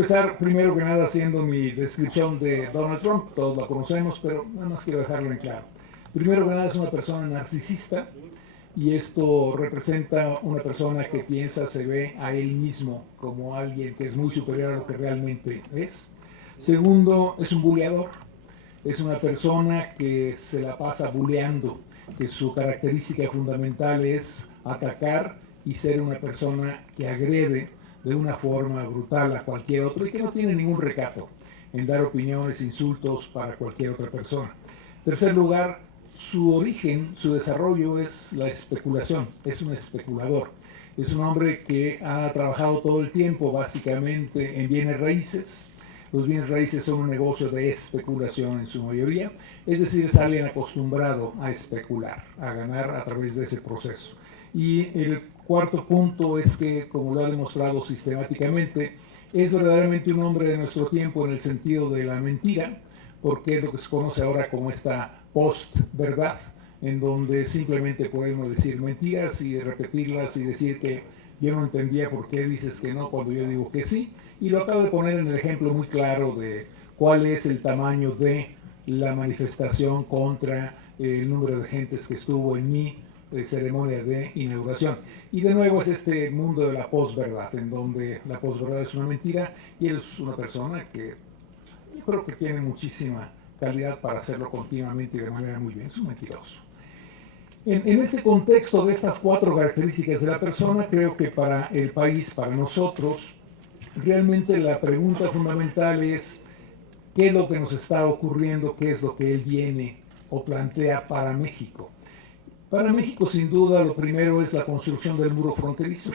empezar primero que nada haciendo mi descripción de Donald Trump. Todos lo conocemos, pero nada más quiero dejarlo en claro. Primero que nada es una persona narcisista y esto representa una persona que piensa, se ve a él mismo como alguien que es muy superior a lo que realmente es. Segundo, es un buleador. Es una persona que se la pasa buleando, que su característica fundamental es atacar y ser una persona que agrede de una forma brutal a cualquier otro y que no tiene ningún recato en dar opiniones, insultos para cualquier otra persona. En tercer lugar, su origen, su desarrollo es la especulación, es un especulador. Es un hombre que ha trabajado todo el tiempo básicamente en bienes raíces. Los bienes raíces son un negocio de especulación en su mayoría, es decir, es alguien acostumbrado a especular, a ganar a través de ese proceso. Y el cuarto punto es que, como lo ha demostrado sistemáticamente, es verdaderamente un hombre de nuestro tiempo en el sentido de la mentira, porque es lo que se conoce ahora como esta post-verdad, en donde simplemente podemos decir mentiras y repetirlas y decir que yo no entendía por qué dices que no cuando yo digo que sí. Y lo acabo de poner en el ejemplo muy claro de cuál es el tamaño de la manifestación contra el número de gentes que estuvo en mi ceremonia de inauguración. Y de nuevo es este mundo de la posverdad, en donde la posverdad es una mentira y él es una persona que yo creo que tiene muchísima calidad para hacerlo continuamente y de manera muy bien. Es un mentiroso. En este contexto de estas cuatro características de la persona, creo que para el país, para nosotros, realmente la pregunta fundamental es qué es lo que nos está ocurriendo, qué es lo que él viene o plantea para México. Para México, sin duda, lo primero es la construcción del muro fronterizo,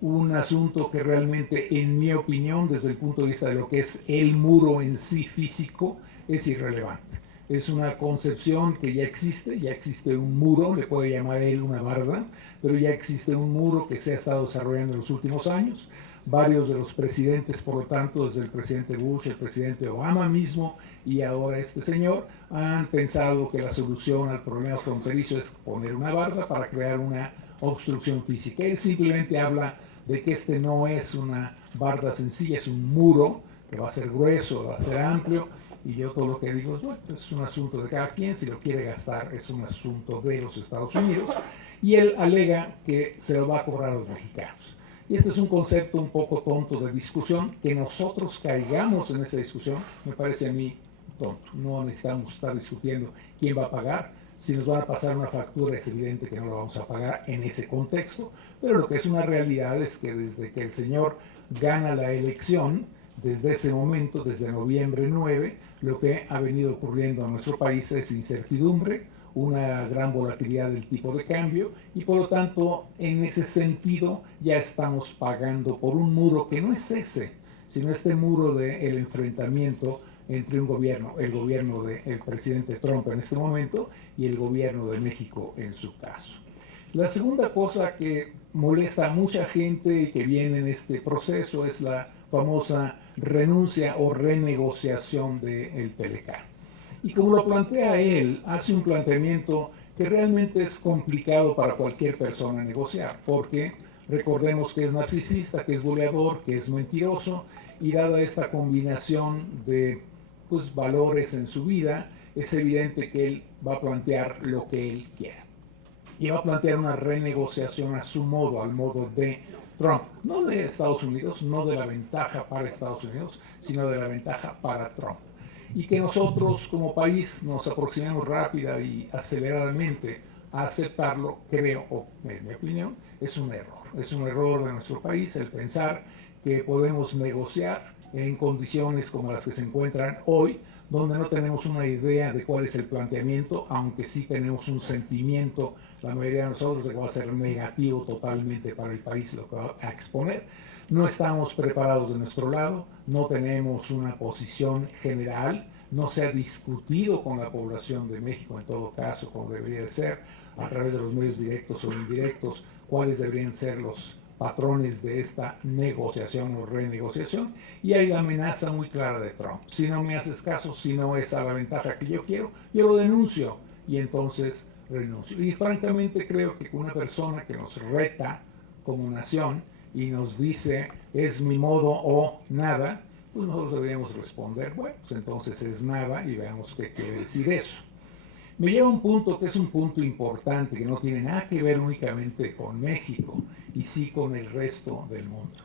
un asunto que realmente, en mi opinión, desde el punto de vista de lo que es el muro en sí físico, es irrelevante. Es una concepción que ya existe un muro, le puede llamar él una barda, pero ya existe un muro que se ha estado desarrollando en los últimos años. Varios de los presidentes, por lo tanto, desde el presidente Bush, el presidente Obama mismo y ahora este señor, han pensado que la solución al problema fronterizo es poner una barda para crear una obstrucción física. Él simplemente habla de que este no es una barda sencilla, es un muro que va a ser grueso, va a ser amplio, y yo todo lo que digo es, bueno, es un asunto de cada quien, si lo quiere gastar es un asunto de los Estados Unidos, y él alega que se lo va a cobrar a los mexicanos. Y este es un concepto un poco tonto de discusión, que nosotros caigamos en esa discusión, me parece a mí tonto. No necesitamos estar discutiendo quién va a pagar. Si nos van a pasar una factura, es evidente que no la vamos a pagar en ese contexto, pero lo que es una realidad es que desde que el señor gana la elección, desde ese momento, desde noviembre 9, lo que ha venido ocurriendo en nuestro país es incertidumbre, una gran volatilidad del tipo de cambio y por lo tanto en ese sentido ya estamos pagando por un muro que no es ese, sino este muro del enfrentamiento entre un gobierno, el gobierno del presidente Trump en este momento y el gobierno de México en su caso. La segunda cosa que molesta a mucha gente y que viene en este proceso es la famosa renuncia o renegociación del Telecán. Y como lo plantea él, hace un planteamiento que realmente es complicado para cualquier persona negociar, porque recordemos que es narcisista, que es goleador, que es mentiroso, y dada esta combinación de pues, valores en su vida, es evidente que él va a plantear lo que él quiera. Y va a plantear una renegociación a su modo, al modo de Trump, no de Estados Unidos, no de la ventaja para Estados Unidos, sino de la ventaja para Trump. Y que nosotros como país nos aproximemos rápida y aceleradamente a aceptarlo, creo, o en mi opinión, es un error. Es un error de nuestro país el pensar que podemos negociar en condiciones como las que se encuentran hoy, donde no tenemos una idea de cuál es el planteamiento, aunque sí tenemos un sentimiento, la mayoría de nosotros, de que va a ser negativo totalmente para el país lo que va a exponer. No estamos preparados de nuestro lado, no tenemos una posición general, no se ha discutido con la población de México en todo caso, como debería de ser, a través de los medios directos o indirectos, cuáles deberían ser los patrones de esta negociación o renegociación, y hay la amenaza muy clara de Trump. Si no me haces caso, si no es a la ventaja que yo quiero, yo lo denuncio y entonces renuncio. Y francamente creo que una persona que nos reta como nación y nos dice es mi modo o nada, pues nosotros deberíamos responder, bueno, pues entonces es nada y veamos qué quiere decir eso. Me lleva a un punto que es un punto importante, que no tiene nada que ver únicamente con México, y sí con el resto del mundo.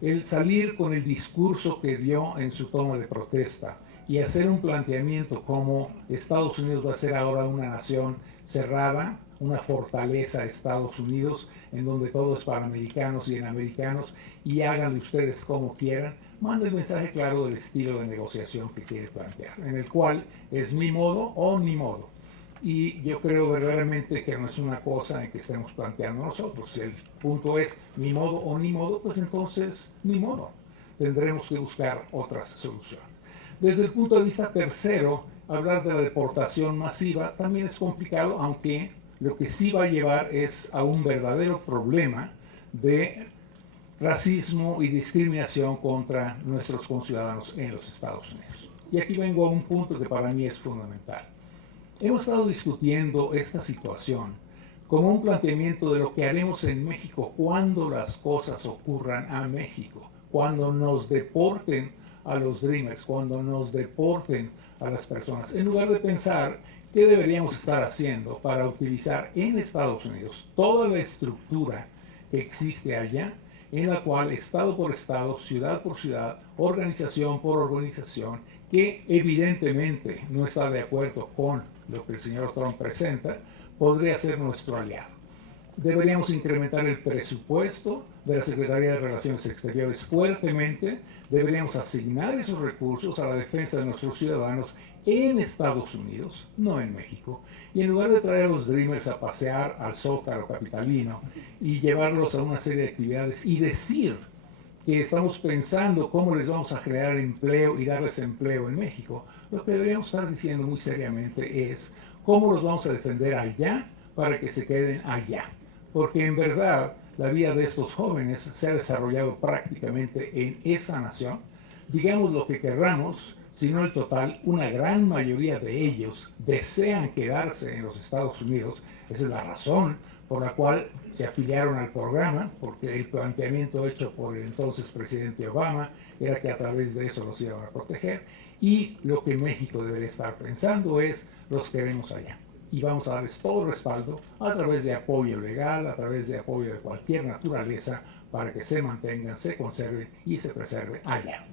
El salir con el discurso que dio en su toma de protesta y hacer un planteamiento como Estados Unidos va a ser ahora una nación cerrada, una fortaleza de Estados Unidos, en donde todo es para americanos y en americanos, y háganlo ustedes como quieran, manda el mensaje claro del estilo de negociación que quiere plantear, en el cual es mi modo o ni modo. Y yo creo verdaderamente que no es una cosa en que estemos planteando nosotros. Si el punto es mi modo o ni modo, pues entonces ni modo. Tendremos que buscar otras soluciones. Desde el punto de vista tercero, hablar de la deportación masiva también es complicado, aunque lo que sí va a llevar es a un verdadero problema de racismo y discriminación contra nuestros conciudadanos en los Estados Unidos. Y aquí vengo a un punto que para mí es fundamental. Hemos estado discutiendo esta situación como un planteamiento de lo que haremos en México cuando las cosas ocurran a México, cuando nos deporten a los Dreamers, cuando nos deporten a las personas, en lugar de pensar qué deberíamos estar haciendo para utilizar en Estados Unidos toda la estructura que existe allá, en la cual Estado por Estado, ciudad por ciudad, organización por organización, que evidentemente no está de acuerdo con lo que el señor Trump presenta, podría ser nuestro aliado. Deberíamos incrementar el presupuesto de la Secretaría de Relaciones Exteriores fuertemente, deberíamos asignar esos recursos a la defensa de nuestros ciudadanos en Estados Unidos, no en México, y en lugar de traer a los Dreamers a pasear al Zócalo capitalino y llevarlos a una serie de actividades y decir que estamos pensando cómo les vamos a crear empleo y darles empleo en México, lo que deberíamos estar diciendo muy seriamente es cómo los vamos a defender allá para que se queden allá. Porque en verdad la vida de estos jóvenes se ha desarrollado prácticamente en esa nación. Digamos lo que querramos, sino el total, una gran mayoría de ellos desean quedarse en los Estados Unidos. Esa es la razón por la cual se afiliaron al programa, porque el planteamiento hecho por el entonces presidente Obama era que a través de eso los iban a proteger, y lo que México debería estar pensando es, los queremos allá. Y vamos a darles todo el respaldo a través de apoyo legal, a través de apoyo de cualquier naturaleza, para que se mantengan, se conserven y se preserven allá.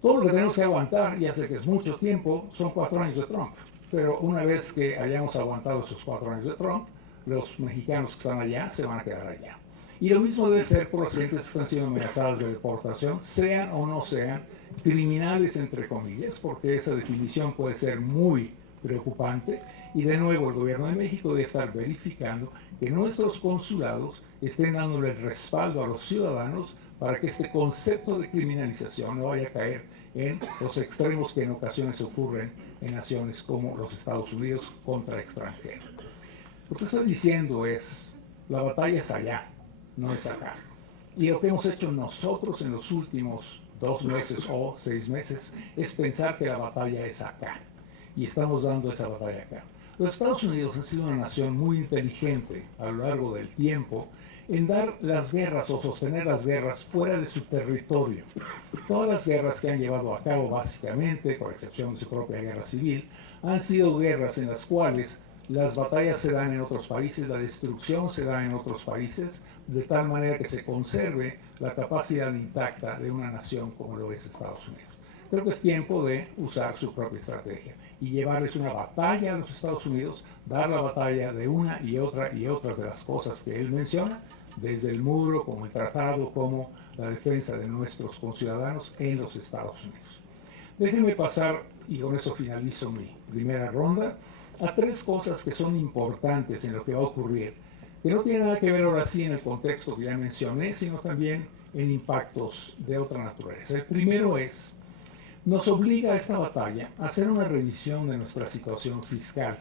Todo lo que tenemos que aguantar, ya sé que es mucho tiempo, son 4 años de Trump, pero una vez que hayamos aguantado esos 4 años de Trump, los mexicanos que están allá se van a quedar allá. Y lo mismo debe ser por las gentes que están siendo amenazadas de deportación, sean o no sean criminales, entre comillas, porque esa definición puede ser muy preocupante. Y de nuevo, el gobierno de México debe estar verificando que nuestros consulados estén dándole el respaldo a los ciudadanos para que este concepto de criminalización no vaya a caer en los extremos que en ocasiones ocurren en naciones como los Estados Unidos contra extranjeros. Lo que estoy diciendo es, la batalla es allá, no es acá. Y lo que hemos hecho nosotros en los últimos 2 meses o 6 meses es pensar que la batalla es acá. Y estamos dando esa batalla acá. Los Estados Unidos han sido una nación muy inteligente a lo largo del tiempo en dar las guerras o sostener las guerras fuera de su territorio. Todas las guerras que han llevado a cabo básicamente, con excepción de su propia guerra civil, han sido guerras en las cuales las batallas se dan en otros países, la destrucción se da en otros países, de tal manera que se conserve la capacidad intacta de una nación como lo es Estados Unidos. Creo que es tiempo de usar su propia estrategia y llevarles una batalla a los Estados Unidos, dar la batalla de una y otras de las cosas que él menciona, desde el muro, como el tratado, como la defensa de nuestros conciudadanos en los Estados Unidos. Déjenme pasar, y con eso finalizo mi primera ronda, a 3 cosas que son importantes en lo que va a ocurrir, que no tienen nada que ver ahora sí en el contexto que ya mencioné, sino también en impactos de otra naturaleza. El primero es, nos obliga a esta batalla a hacer una revisión de nuestra situación fiscal.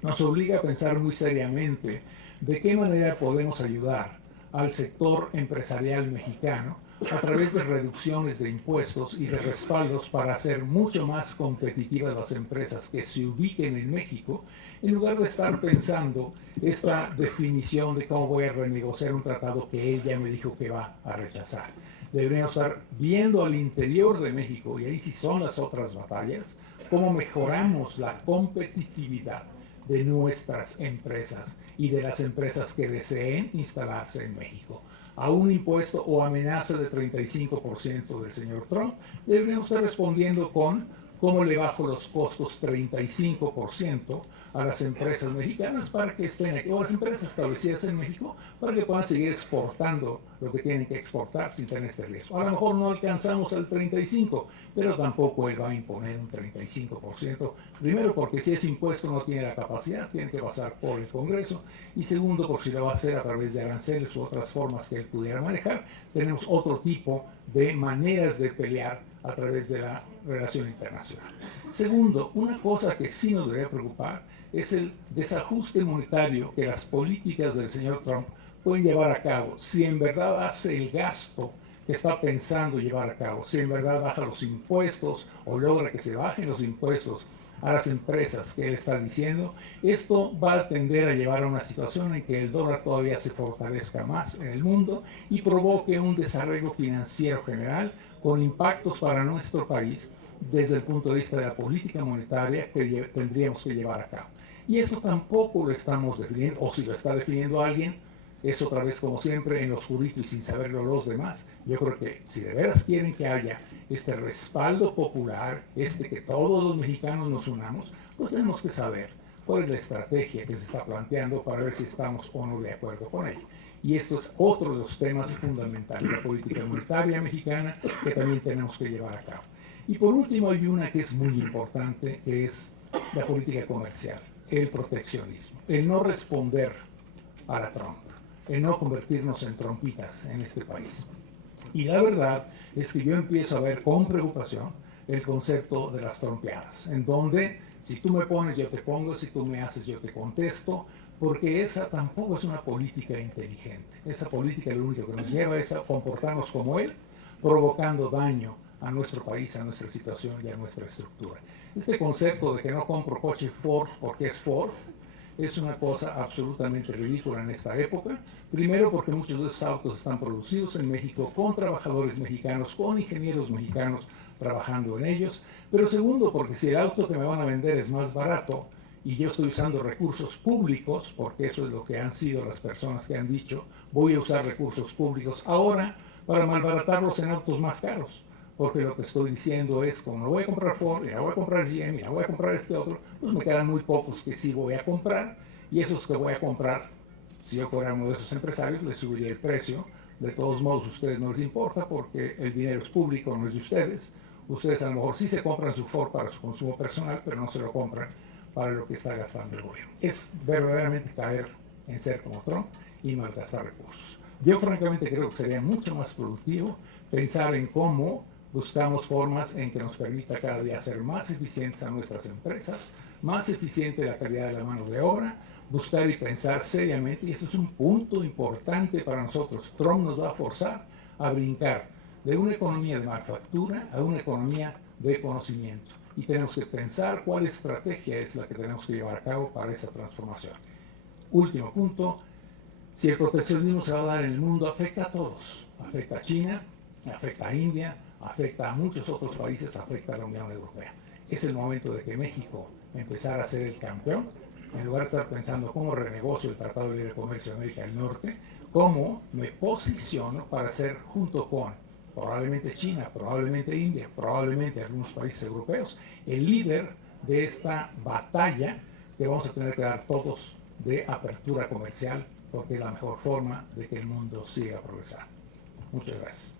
Nos obliga a pensar muy seriamente de qué manera podemos ayudar al sector empresarial mexicano a través de reducciones de impuestos y de respaldos para hacer mucho más competitivas las empresas que se ubiquen en México, en lugar de estar pensando esta definición de cómo voy a renegociar un tratado que él ya me dijo que va a rechazar. deberíamos estar viendo al interior de México, y ahí sí son las otras batallas, cómo mejoramos la competitividad de nuestras empresas y de las empresas que deseen instalarse en México. A un impuesto o amenaza de 35% del señor Trump, deberíamos estar respondiendo con cómo le bajo los costos 35% a las empresas mexicanas para que estén aquí, o a las empresas establecidas en México, para que puedan seguir exportando lo que tienen que exportar sin tener este riesgo. A lo mejor no alcanzamos el 35%, pero tampoco él va a imponer un 35%. Primero, porque si ese impuesto no tiene la capacidad, tiene que pasar por el Congreso. Y segundo, porque si lo va a hacer a través de aranceles u otras formas que él pudiera manejar, tenemos otro tipo de maneras de pelear a través de la relación internacional. Segundo, una cosa que sí nos debería preocupar es el desajuste monetario que las políticas del señor Trump pueden llevar a cabo si en verdad hace el gasto que está pensando llevar a cabo, si en verdad baja los impuestos o logra que se bajen los impuestos a las empresas que él está diciendo. Esto va a tender a llevar a una situación en que el dólar todavía se fortalezca más en el mundo y provoque un desarrollo financiero general con impactos para nuestro país desde el punto de vista de la política monetaria que tendríamos que llevar a cabo. Y esto tampoco lo estamos definiendo, o si lo está definiendo alguien, es otra vez como siempre en lo oscurito y sin saberlo los demás. Yo creo que si de veras quieren que haya este respaldo popular, que todos los mexicanos nos unamos, pues tenemos que saber cuál es la estrategia que se está planteando para ver si estamos o no de acuerdo con ella. Y esto es otro de los temas fundamentales de la política monetaria mexicana que también tenemos que llevar a cabo. Y por último hay una que es muy importante, que es la política comercial, el proteccionismo, el no responder a la Trump, el no convertirnos en trompitas en este país. Y la verdad es que yo empiezo a ver con preocupación el concepto de las trompeadas, en donde si tú me pones, yo te pongo, si tú me haces, yo te contesto, porque esa tampoco es una política inteligente. Esa política lo único que nos lleva es a comportarnos como él, provocando daño a nuestro país, a nuestra situación y a nuestra estructura. Este concepto de que no compro coche Ford porque es Ford es una cosa absolutamente ridícula en esta época. Primero porque muchos de esos autos están producidos en México con trabajadores mexicanos, con ingenieros mexicanos trabajando en ellos. Pero segundo porque si el auto que me van a vender es más barato y yo estoy usando recursos públicos, porque eso es lo que han sido las personas que han dicho, voy a usar recursos públicos ahora para malbaratarlos en autos más caros. Porque lo que estoy diciendo es, como no voy a comprar Ford, ya voy a comprar GM, ya voy a comprar este otro, pues me quedan muy pocos que sí voy a comprar, y esos que voy a comprar, si yo fuera uno de esos empresarios, les subiría el precio. De todos modos, a ustedes no les importa porque el dinero es público, no es de ustedes. Ustedes a lo mejor sí se compran su Ford para su consumo personal, pero no se lo compran para lo que está gastando el gobierno. Es verdaderamente caer en ser como Trump y malgastar recursos. Yo francamente creo que sería mucho más productivo pensar en cómo buscamos formas en que nos permita cada día ser más eficientes a nuestras empresas, más eficiente la calidad de la mano de obra, buscar y pensar seriamente, y esto es un punto importante para nosotros. Trump nos va a forzar a brincar de una economía de manufactura a una economía de conocimiento. Y tenemos que pensar cuál estrategia es la que tenemos que llevar a cabo para esa transformación. Último punto, si el proteccionismo se va a dar en el mundo, afecta a todos. Afecta a China, afecta a India, afecta a muchos otros países, afecta a la Unión Europea. Es el momento de que México empezara a ser el campeón, en lugar de estar pensando cómo renegocio el Tratado de Libre Comercio de América del Norte, cómo me posiciono para ser, junto con probablemente China, probablemente India, probablemente algunos países europeos, el líder de esta batalla que vamos a tener que dar todos de apertura comercial, porque es la mejor forma de que el mundo siga progresando. Muchas gracias.